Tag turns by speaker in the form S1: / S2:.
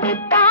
S1: கொடுத்தா